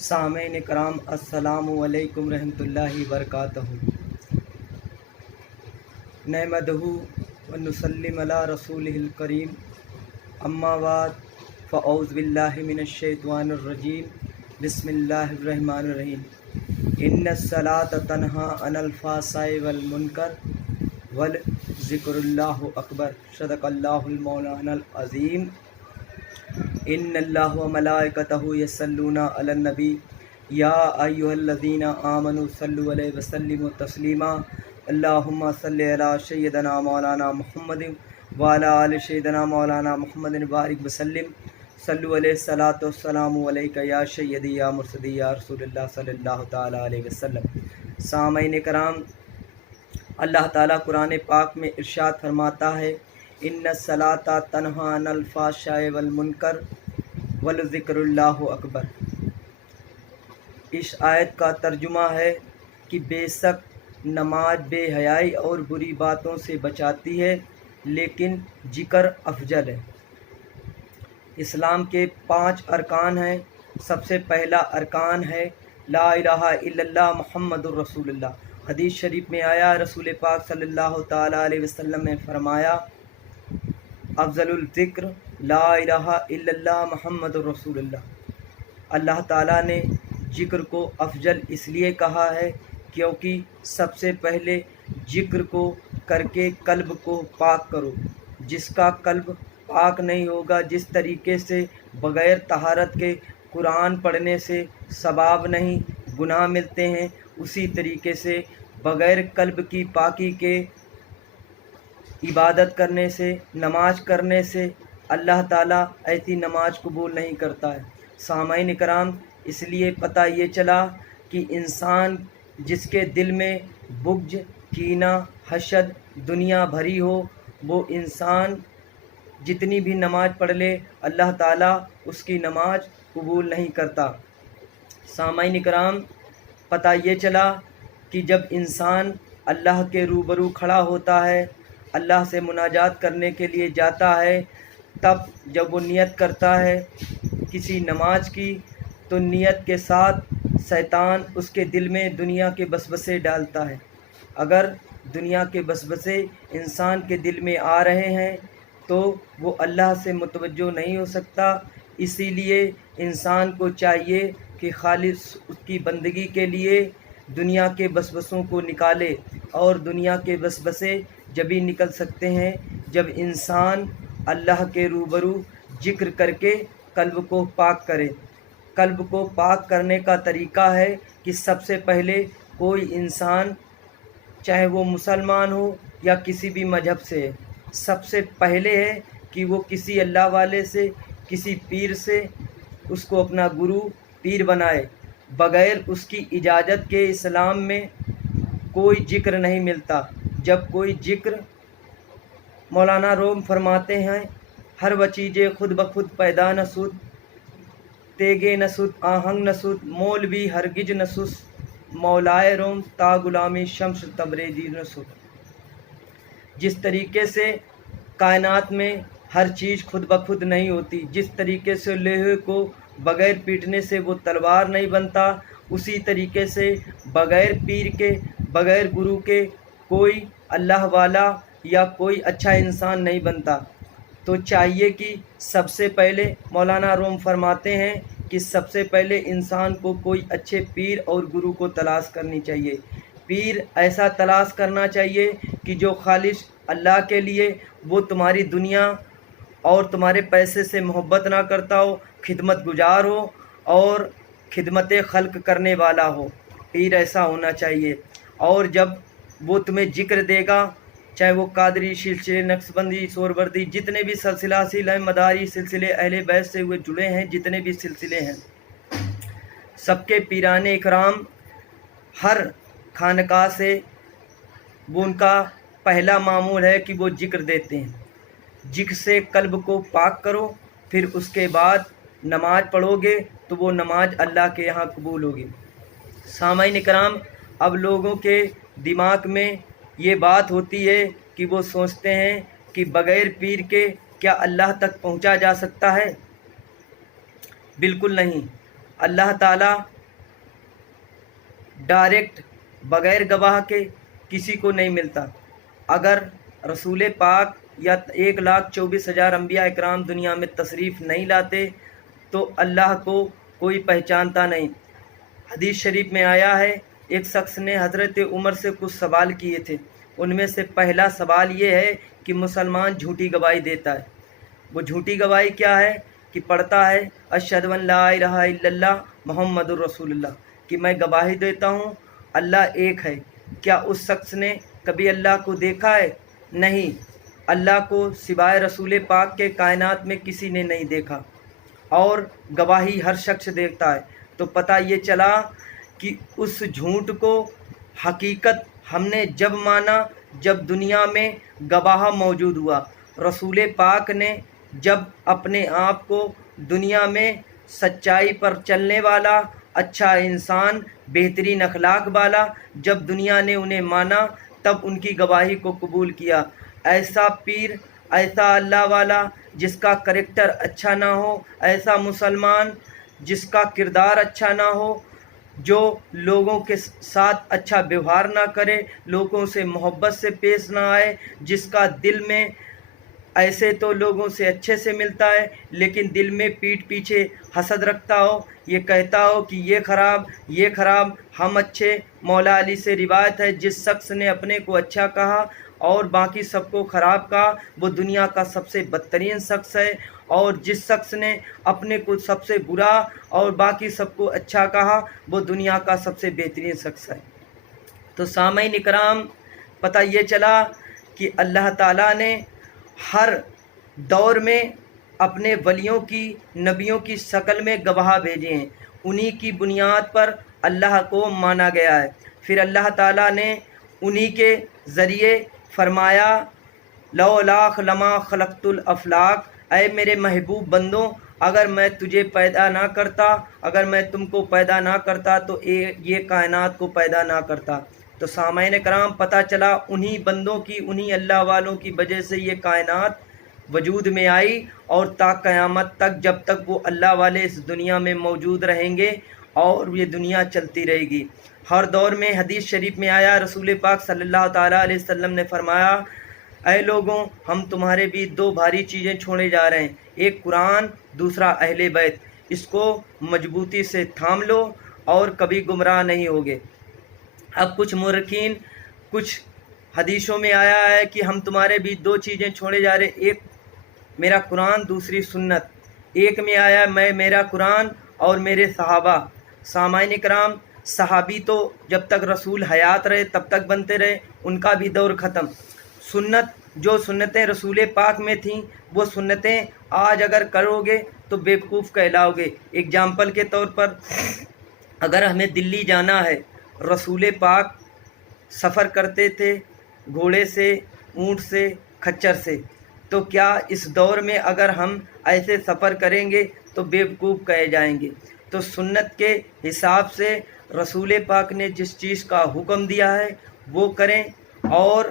سامعین کرام السلام علیکم رحمۃ اللہ وبرکاتہ۔ نحمدہ و نسلم علی رسولہ الکریم، اما بعد فاعوذ باللہ من الشیطان الرجیم، بسم اللہ الرحمن الرحیم۔ ان الصلاۃ تنہی عن الفحشاء والمنکر ولذکر اللہ اکبر، صدق اللہ المولانا العظیم۔ ان اللہ و ملائکتہ یصلون علی النبی یا ایھا الذین آمنوا صلوا علیہ وسلموا تسلیما، اللہم صلی علی سیدنا مولانا محمد وعلی آل سیدنا مولانا محمد بارک وسلم، صلو علیہ الصلاۃ والسلام علیک یا سیدی یا مرشدی یا رسول اللہ صلی اللہ تعالیٰ علیہ وسلم۔ سامعین کرام، اللہ تعالیٰ قرآن پاک میں ارشاد فرماتا ہے، ان الصلاۃ تنہی عن الفحشاء والمنکر ولذکر اللہ اکبر۔ اس آیت کا ترجمہ ہے کہ بے شک نماز بے حیائی اور بری باتوں سے بچاتی ہے، لیکن ذکر افضل ہے۔ اسلام کے 5 ارکان ہیں۔ سب سے پہلا ارکان ہے لا الہ الا اللہ محمد الرسول اللہ۔ حدیث شریف میں آیا، رسول پاک صلی اللہ تعالیٰ علیہ وسلم نے فرمایا، افضل الذکر لا الہ الا اللہ محمد الرسول اللہ۔ اللہ تعالیٰ نے ذکر کو افضل اس لیے کہا ہے کیونکہ سب سے پہلے ذکر کو کر کے قلب کو پاک کرو۔ جس کا قلب پاک نہیں ہوگا، جس طریقے سے بغیر طہارت کے قرآن پڑھنے سے ثواب نہیں، گناہ ملتے ہیں، اسی طریقے سے بغیر قلب کی پاکی کے عبادت کرنے سے، نماز کرنے سے اللہ تعالیٰ ایسی نماز قبول نہیں کرتا ہے۔ سامعین کرام، اس لیے پتہ یہ چلا کہ انسان جس کے دل میں بغض، کینہ، حسد، دنیا بھری ہو، وہ انسان جتنی بھی نماز پڑھ لے اللہ تعالیٰ اس کی نماز قبول نہیں کرتا۔ سامعین کرام، پتہ یہ چلا کہ جب انسان اللہ کے روبرو کھڑا ہوتا ہے، اللہ سے مناجات کرنے کے لیے جاتا ہے، تب جب وہ نیت کرتا ہے کسی نماز کی، تو نیت کے ساتھ شیطان اس کے دل میں دنیا کے وسوسے ڈالتا ہے۔ اگر دنیا کے وسوسے انسان کے دل میں آ رہے ہیں تو وہ اللہ سے متوجہ نہیں ہو سکتا۔ اسی لیے انسان کو چاہیے کہ خالص اس کی بندگی کے لیے دنیا کے وسوسوں کو نکالے، اور دنیا کے وسوسے جبھی نکل سکتے ہیں جب انسان اللہ کے روبرو ذکر کر کے قلب کو پاک کرے۔ قلب کو پاک کرنے کا طریقہ ہے کہ سب سے پہلے کوئی انسان، چاہے وہ مسلمان ہو یا کسی بھی مذہب سے ہے، سب سے پہلے ہے کہ وہ کسی اللہ والے سے، کسی پیر سے اس کو اپنا گرو پیر بنائے۔ بغیر اس کی اجازت کے اسلام میں کوئی ذکر نہیں ملتا۔ جب کوئی ذکر، مولانا روم فرماتے ہیں، ہر وہ چیزیں خود بخود پیدا نہ سود، تیگے نہ سود آہنگ نہ سود، مولوی ہرگز نہ سس، مولائے روم تا غلامی شمس تبریزی نہ سود۔ جس طریقے سے کائنات میں ہر چیز خود بخود نہیں ہوتی، جس طریقے سے لوہے کو بغیر پیٹنے سے وہ تلوار نہیں بنتا، اسی طریقے سے بغیر پیر کے، بغیر گرو کے کوئی اللہ والا یا کوئی اچھا انسان نہیں بنتا۔ تو چاہیے کہ سب سے پہلے مولانا روم فرماتے ہیں کہ سب سے پہلے انسان کو کوئی اچھے پیر اور گرو کو تلاش کرنی چاہیے۔ پیر ایسا تلاش کرنا چاہیے کہ جو خالص اللہ کے لیے، وہ تمہاری دنیا اور تمہارے پیسے سے محبت نہ کرتا ہو، خدمت گزار ہو اور خدمت خلق کرنے والا ہو۔ پیر ایسا ہونا چاہیے۔ اور جب وہ تمہیں ذکر دے گا، چاہے وہ قادری سلسلے، نقشبندی، سہروردی، جتنے بھی سلسلہ ہیں، مداری سلسلے، اہل بیت سے ہوئے جڑے ہیں، جتنے بھی سلسلے ہیں، سب کے پیران اکرام ہر خانقاہ سے وہ ان کا پہلا معمول ہے کہ وہ ذکر دیتے ہیں۔ ذکر سے قلب کو پاک کرو، پھر اس کے بعد نماز پڑھو گے تو وہ نماز اللہ کے یہاں قبول ہوگی۔ سامعین کرام، اب لوگوں کے دماغ میں یہ بات ہوتی ہے کہ وہ سوچتے ہیں کہ بغیر پیر کے کیا اللہ تک پہنچا جا سکتا ہے؟ بالکل نہیں۔ اللہ تعالیٰ ڈائریکٹ بغیر گواہ کے کسی کو نہیں ملتا۔ اگر رسول پاک یا 1,24,000 انبیاء اکرام دنیا میں تشریف نہیں لاتے تو اللہ کو کوئی پہچانتا نہیں۔ حدیث شریف میں آیا ہے، ایک شخص نے حضرت عمر سے کچھ سوال کیے تھے، ان میں سے پہلا سوال یہ ہے کہ مسلمان جھوٹی گواہی دیتا ہے۔ وہ جھوٹی گواہی کیا ہے؟ کہ پڑھتا ہے اشہد ان لا الہ الا اللہ محمد الرسول اللہ، کہ میں گواہی دیتا ہوں اللہ ایک ہے۔ کیا اس شخص نے کبھی اللہ کو دیکھا ہے؟ نہیں، اللہ کو سوائے رسول پاک کے کائنات میں کسی نے نہیں دیکھا، اور گواہی ہر شخص دیکھتا ہے۔ تو پتہ یہ چلا کہ اس جھوٹ کو حقیقت ہم نے جب مانا جب دنیا میں گواہ موجود ہوا۔ رسول پاک نے جب اپنے آپ کو دنیا میں سچائی پر چلنے والا، اچھا انسان، بہترین اخلاق والا، جب دنیا نے انہیں مانا تب ان کی گواہی کو قبول کیا۔ ایسا پیر، ایسا اللہ والا جس کا کریکٹر اچھا نہ ہو، ایسا مسلمان جس کا کردار اچھا نہ ہو، جو لوگوں کے ساتھ اچھا ویوہار نہ کرے، لوگوں سے محبت سے پیش نہ آئے، جس کا دل میں ایسے تو لوگوں سے اچھے سے ملتا ہے لیکن دل میں پیٹھ پیچھے حسد رکھتا ہو، یہ کہتا ہو کہ یہ خراب یہ خراب، ہم اچھے۔ مولا علی سے روایت ہے، جس شخص نے اپنے کو اچھا کہا اور باقی سب کو خراب کہا وہ دنیا کا سب سے بدترین شخص ہے، اور جس شخص نے اپنے کو سب سے برا اور باقی سب کو اچھا کہا وہ دنیا کا سب سے بہترین شخص ہے۔ تو سامعین اکرام، پتہ یہ چلا کہ اللہ تعالیٰ نے ہر دور میں اپنے ولیوں کی، نبیوں کی شکل میں گواہ بھیجے ہیں، انہی کی بنیاد پر اللہ کو مانا گیا ہے۔ پھر اللہ تعالیٰ نے انہی کے ذریعے فرمایا لولاک لما خلقت الافلاق، اے میرے محبوب بندوں، اگر میں تجھے پیدا نہ کرتا، اگر میں تم کو پیدا نہ کرتا تو یہ کائنات کو پیدا نہ کرتا۔ تو سامعین کرام، پتہ چلا انہی بندوں کی، انہی اللہ والوں کی وجہ سے یہ کائنات وجود میں آئی، اور تا قیامت تک جب تک وہ اللہ والے اس دنیا میں موجود رہیں گے اور یہ دنیا چلتی رہے گی۔ ہر دور میں حدیث شریف میں آیا، رسول پاک صلی اللہ تعالیٰ علیہ وسلم نے فرمایا، اے لوگوں، ہم تمہارے بیچ دو بھاری چیزیں چھوڑے جا رہے ہیں، ایک قرآن، دوسرا اہل بیت، اس کو مضبوطی سے تھام لو اور کبھی گمراہ نہیں ہوگے۔ اب کچھ مورخین، کچھ حدیثوں میں آیا ہے کہ ہم تمہارے بیچ دو چیزیں چھوڑے جا رہے ہیں، ایک میرا قرآن، دوسری سنت۔ ایک میں آیا میرا قرآن اور میرے صحابہ۔ سامعین اکرام، صحابی تو جب تک رسول حیات رہے تب تک بنتے رہے، ان کا بھی دور ختم۔ سنت، جو سنتیں رسول پاک میں تھیں وہ سنتیں آج اگر کرو گے تو بیوقوف کہلاؤ گے۔ اگزامپل کے طور پر اگر ہمیں دلی جانا ہے، رسول پاک سفر کرتے تھے گھوڑے سے، اونٹ سے، کھچر سے، تو کیا اس دور میں اگر ہم ایسے سفر کریں گے تو بیوقوف کہے جائیں گے؟ تو سنت کے حساب سے رسول پاک نے جس چیز کا حکم دیا ہے وہ کریں، اور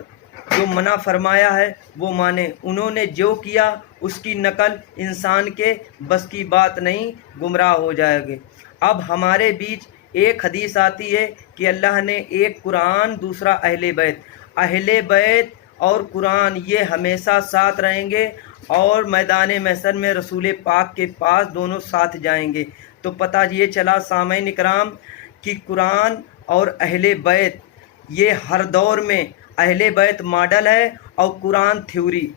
جو منع فرمایا ہے وہ مانیں۔ انہوں نے جو کیا اس کی نقل انسان کے بس کی بات نہیں، گمراہ ہو جائے گے۔ اب ہمارے بیچ ایک حدیث آتی ہے کہ اللہ نے ایک قرآن، دوسرا اہل بیت۔ اہل بیت اور قرآن یہ ہمیشہ ساتھ رہیں گے، اور میدان محشر میں رسول پاک کے پاس دونوں ساتھ جائیں گے۔ تو پتہ یہ چلا سامعین اکرام کہ قرآن اور اہل بیت یہ ہر دور میں، اہل بیت ماڈل ہے اور قرآن تھیوری۔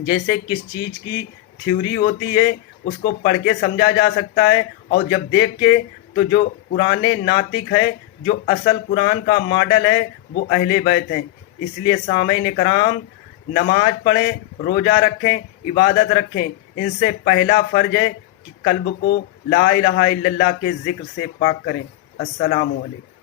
جیسے کس چیز کی تھیوری ہوتی ہے اس کو پڑھ کے سمجھا جا سکتا ہے، اور جب دیکھ کے تو جو قرآن ناطق ہے، جو اصل قرآن کا ماڈل ہے، وہ اہل بیت ہیں۔ اس لیے سامعین کرام، نماز پڑھیں، روزہ رکھیں، عبادت رکھیں، ان سے پہلا فرض ہے کہ قلب کو لا الہ الا اللہ کے ذکر سے پاک کریں۔ السلام علیکم۔